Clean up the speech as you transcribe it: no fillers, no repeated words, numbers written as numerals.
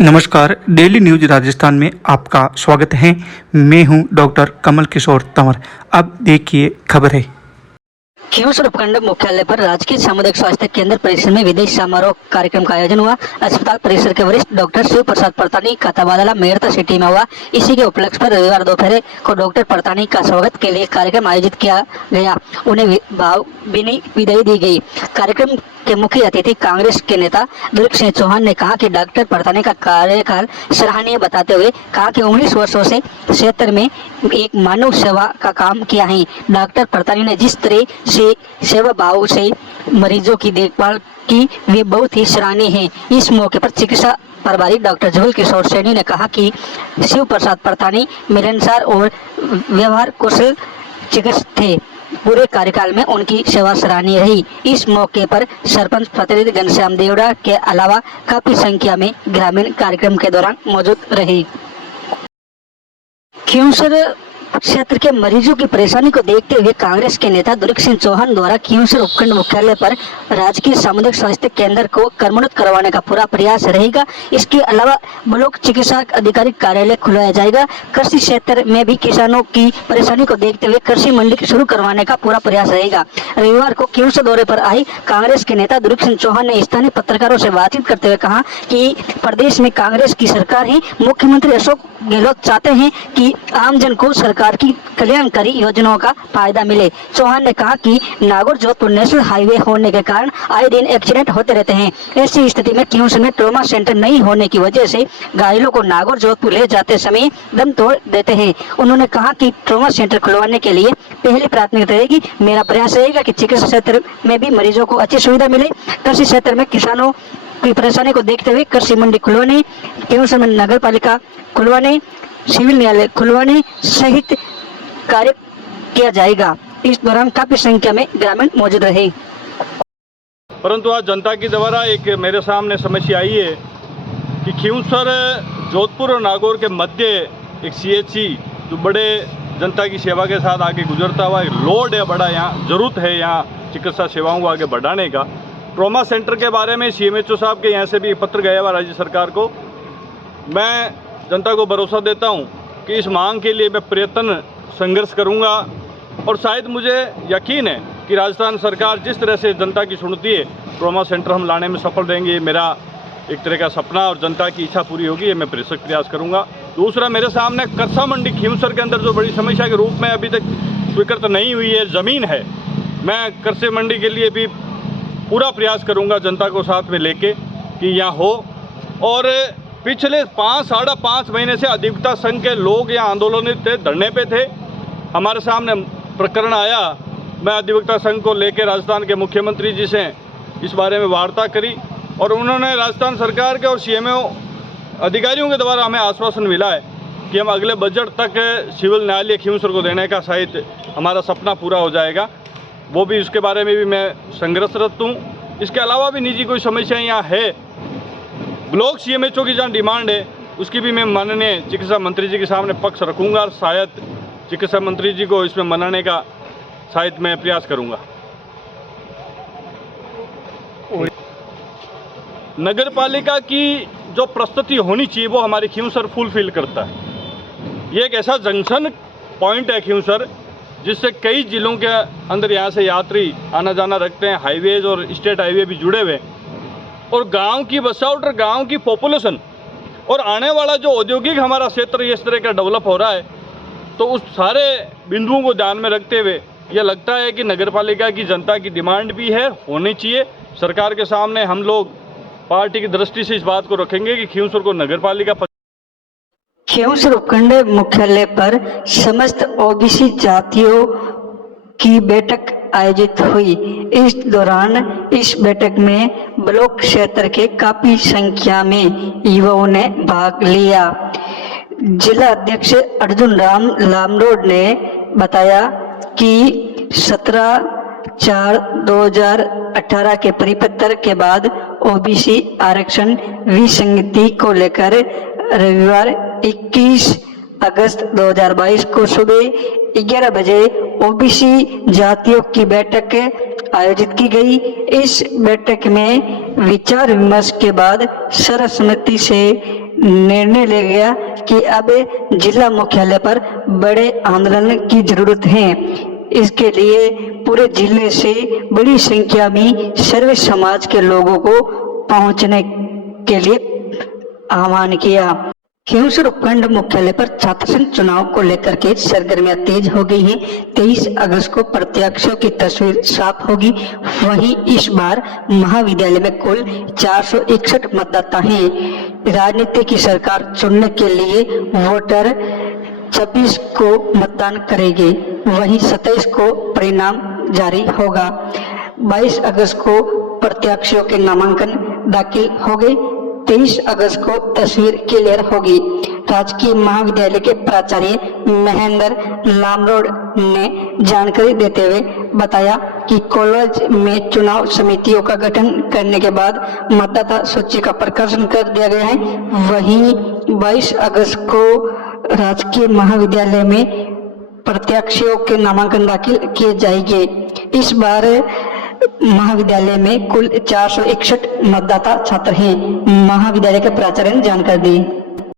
नमस्कार, daily news Rajasthan में आपका स्वागत है। मैं हूं डॉक्टर कमल किशोर तंवर। अब देखिए खबरें। खींवसर उपखंड मुख्यालय पर राजकीय सामुदायिक स्वास्थ्य केंद्र परिसर में विदेश समारोह कार्यक्रम का आयोजन हुआ। अस्पताल परिसर के वरिष्ठ डॉक्टर शिव प्रसाद परतानी का तबादला मेयरता सिटी में हुआ। इसी के उपलक्ष्य पर रविवार दोपहर को डॉक्टर परतानी का स्वागत के लिए कार्यक्रम आयोजित किया गया। उन्हें भावभीनी विदाई दी गई। कार्यक्रम के मुख्य अतिथि कांग्रेस के नेता दुर्ग सिंह चौहान ने कहा कि डॉक्टर परतानी का कार्यकाल सराहनीय बताते हुए कहा कि 19 वर्षों से क्षेत्र में एक मानव सेवा का काम किया है। डॉक्टर परतानी ने जिस तरह से सेवा भाव से मरीजों की देखभाल की वे बहुत ही सराहनीय है। इस मौके पर चिकित्सा प्रभारी डॉक्टर जुगल किशोर सैनी ने कहा कि शिव प्रसाद परतानी मिलनसार और व्यवहार कुशल चिकित्सक थे। पूरे कार्यकाल में उनकी सेवा सराहनीय रही। इस मौके पर सरपंच प्रतिनिधि घनश्याम देवड़ा के अलावा काफी संख्या में ग्रामीण कार्यक्रम के दौरान मौजूद रहे। खींवसर क्षेत्र के मरीजों की परेशानी को देखते हुए कांग्रेस के नेता दुर्ग सिंह चौहान द्वारा खींवसर उपखंड मुख्यालय पर राजकीय सामुदायिक स्वास्थ्य केंद्र को कर्मोन्नत करवाने का पूरा प्रयास रहेगा। इसके अलावा ब्लॉक चिकित्सा अधिकारी कार्यालय खुलवाया जाएगा। कृषि क्षेत्र में भी किसानों की परेशानी को देखते हुए कृषि मंडी शुरू करवाने का पूरा प्रयास रहेगा। रविवार को खींवसर दौरे पर आई कांग्रेस के नेता दुर्ग सिंह चौहान ने स्थानीय पत्रकारों से बातचीत करते हुए कहा कि प्रदेश में कांग्रेस की सरकार है। मुख्यमंत्री अशोक गहलोत चाहते हैं कि आमजन को सरकार की कल्याणकारी योजनाओं का फायदा मिले। चौहान ने कहा कि नागौर जोधपुर नेशनल हाईवे होने के कारण आए दिन एक्सीडेंट होते रहते हैं। ऐसी स्थिति में खींवसर में ट्रॉमा सेंटर नहीं होने की वजह से घायलों को नागौर जोधपुर ले जाते समय दम तोड़ देते हैं। उन्होंने कहा कि ट्रॉमा सेंटर खुलवाने के लिए पहली प्राथमिकता रहेगी। मेरा प्रयास रहेगा कि चिकित्सा क्षेत्र में भी मरीजों को अच्छी सुविधा मिले। कृषि क्षेत्र में किसानों की परेशानी को देखते हुए कृषि मंडी खुलवाने, खींवसर में नगर पालिका खुलवाने, सिविल न्यायालय खुलवाने सहित कार्य किया जाएगा। इस दौरान काफी संख्या में ग्रामीण मौजूद रहे। परंतु आज जनता की द्वारा एक मेरे सामने समस्या आई है कि खींवसर जोधपुर और नागौर के मध्य एक CHC जो बड़े जनता की सेवा के साथ आगे गुजरता हुआ एक लोड है बड़ा, यहाँ जरूरत है यहाँ चिकित्सा सेवाओं को आगे बढ़ाने का। ट्रॉमा सेंटर के बारे में CMHO साहब के यहाँ से भी पत्र गया हुआ राज्य सरकार को। मैं जनता को भरोसा देता हूँ कि इस मांग के लिए मैं प्रयत्न संघर्ष करूँगा और शायद मुझे यकीन है कि राजस्थान सरकार जिस तरह से जनता की सुनती है ट्रॉमा सेंटर हम लाने में सफल रहेंगे। ये मेरा एक तरह का सपना और जनता की इच्छा पूरी होगी, ये मैं प्रयास करूँगा। दूसरा, मेरे सामने करसा मंडी खींवसर के अंदर जो बड़ी समस्या के रूप में अभी तक स्वीकृत नहीं हुई है ज़मीन है, मैं करसे मंडी के लिए भी पूरा प्रयास करूँगा जनता को साथ में लेके कि यहाँ हो। और पिछले 5-5.5 महीने से अधिवक्ता संघ के लोग यहाँ आंदोलनित थे, धरने पे थे। हमारे सामने प्रकरण आया, मैं अधिवक्ता संघ को लेकर राजस्थान के मुख्यमंत्री जी से इस बारे में वार्ता करी और उन्होंने राजस्थान सरकार के और CMO अधिकारियों के द्वारा हमें आश्वासन मिला है कि हम अगले बजट तक सिविल न्यायालय खींवसर को देने का शायद हमारा सपना पूरा हो जाएगा। वो भी उसके बारे में भी मैं संघर्षरत हूँ। इसके अलावा भी निजी कोई समस्या यहाँ है, ब्लॉक CMHO की जहाँ डिमांड है उसकी भी मैं माननीय चिकित्सा मंत्री जी के सामने पक्ष रखूँगा और शायद चिकित्सा मंत्री जी को इसमें मनाने का शायद मैं प्रयास करूँगा। नगर पालिका की जो प्रस्तुति होनी चाहिए वो हमारी खींवसर फुलफिल करता है। ये एक ऐसा जंक्शन पॉइंट है खींवसर जिससे कई जिलों के अंदर यहाँ से यात्री आना जाना रखते हैं। हाईवेज और स्टेट हाईवे भी जुड़े हुए और गांव की बसावट और गांव की पॉपुलेशन और आने वाला जो औद्योगिक हमारा क्षेत्र इस तरह का डेवलप हो रहा है, तो उस सारे बिंदुओं को ध्यान में रखते हुए यह लगता है कि नगरपालिका की जनता की डिमांड भी है, होनी चाहिए। सरकार के सामने हम लोग पार्टी की दृष्टि से इस बात को रखेंगे कि खींवसर को नगरपालिका। खींवसर उपखंड मुख्यालय पर समस्त OBC जातियों की बैठक आयोजित हुई। इस दौरान इस बैठक में ब्लॉक क्षेत्र के काफी संख्या में युवाओं ने भाग लिया। जिला अध्यक्ष अर्जुन राम लामरोड ने बताया कि 17/4/2018 के परिपत्र के बाद OBC आरक्षण विसंगति को लेकर रविवार 21 अगस्त 2022 को सुबह 11 बजे OBC जातियों की बैठक आयोजित की गई। इस बैठक में विचार विमर्श के बाद सर्वसम्मति से निर्णय ले गया कि अब जिला मुख्यालय पर बड़े आंदोलन की जरूरत है। इसके लिए पूरे जिले से बड़ी संख्या में सर्व समाज के लोगों को पहुंचने के लिए आह्वान किया। खियूसर उपखंड मुख्यालय पर छात्र संघ चुनाव को लेकर के सरगर्मियां तेज हो गई हैं। 23 अगस्त को प्रत्याशियों की तस्वीर साफ होगी। वहीं इस बार महाविद्यालय में कुल 461 मतदाता हैं। राजनीति की सरकार चुनने के लिए वोटर 26 को मतदान करेंगे। वहीं 27 को परिणाम जारी होगा। 22 अगस्त को प्रत्याशियों के नामांकन दाखिल हो गए। 23 अगस्त को तस्वीर क्लियर होगी। राजकीय महाविद्यालय के प्राचार्य महेंद्र लामरोड ने जानकारी देते हुए बताया कि कॉलेज में चुनाव समितियों का गठन करने के बाद मतदाता सूची का प्रकाशन कर दिया गया है। वहीं 22 अगस्त को राजकीय महाविद्यालय में प्रत्याशियों के नामांकन दाखिल किए जाएंगे। इस बार महाविद्यालय में कुल 461 मतदाता छात्र हैं। महाविद्यालय के प्राचार्य ने जानकारी दी।